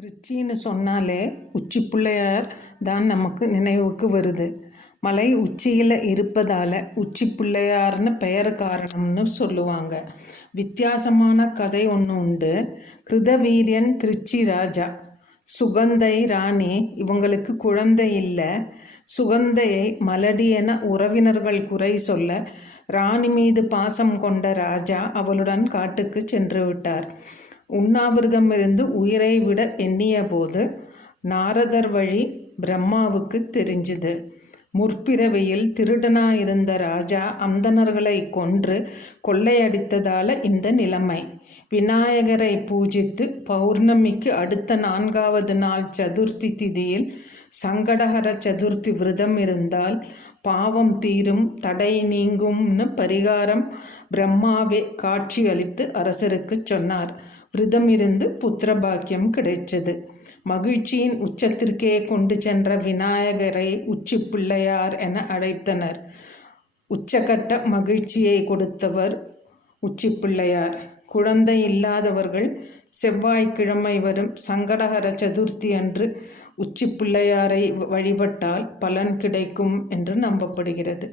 திருச்சின்னு சொன்னாலே உச்சி பிள்ளையார் தான் நமக்கு நினைவுக்கு வருது. மலை உச்சியில் இருப்பதால் உச்சி பிள்ளையார்னு பெயர் காரணம்னு சொல்லுவாங்க. வித்தியாசமான கதை ஒன்று உண்டு. கிருதவீரியன் திருச்சி ராஜா. சுகந்தை ராணி இவங்களுக்கு குழந்தை இல்லை. சுகந்தையை மலடி என உறவினர்கள் குறை சொல்ல ராணி மீது பாசம் கொண்ட ராஜா அவளுடன் காட்டுக்கு சென்று விட்டார். உண்ணாவிரதமிருந்து உயிரை விட எண்ணிய போது நாரதர் வழி பிரம்மாவுக்கு தெரிஞ்சுது. முற்பிறவியில் திருடனாயிருந்த ராஜா அந்தணர்களை கொன்று கொள்ளையடித்ததால இந்த நிலைமை. விநாயகரை பூஜித்து பௌர்ணமிக்கு அடுத்த நான்காவது நாள் சதுர்த்தி திதியில் சங்கடகர சதுர்த்தி விரதம் இருந்தால் பாவம் தீரும் தடை நீங்கும்னு பரிகாரம் பிரம்மாவே காட்சி அளித்து அரசருக்கு சொன்னார். விரதமிருந்து புத்திர பாக்கியம் கிடைச்சது. மகிழ்ச்சியின் உச்சத்திற்கே கொண்டு சென்ற விநாயகரை உச்சி பிள்ளையார் என அழைத்தனர். உச்சகட்ட மகிழ்ச்சியை கொடுத்தவர் உச்சி பிள்ளையார். குழந்தை இல்லாதவர்கள் செவ்வாய்க்கிழமை வரும் சங்கடகர சதுர்த்தி அன்று உச்சி பிள்ளையாரை வழிபட்டால் பலன் கிடைக்கும் என்று நம்பப்படுகிறது.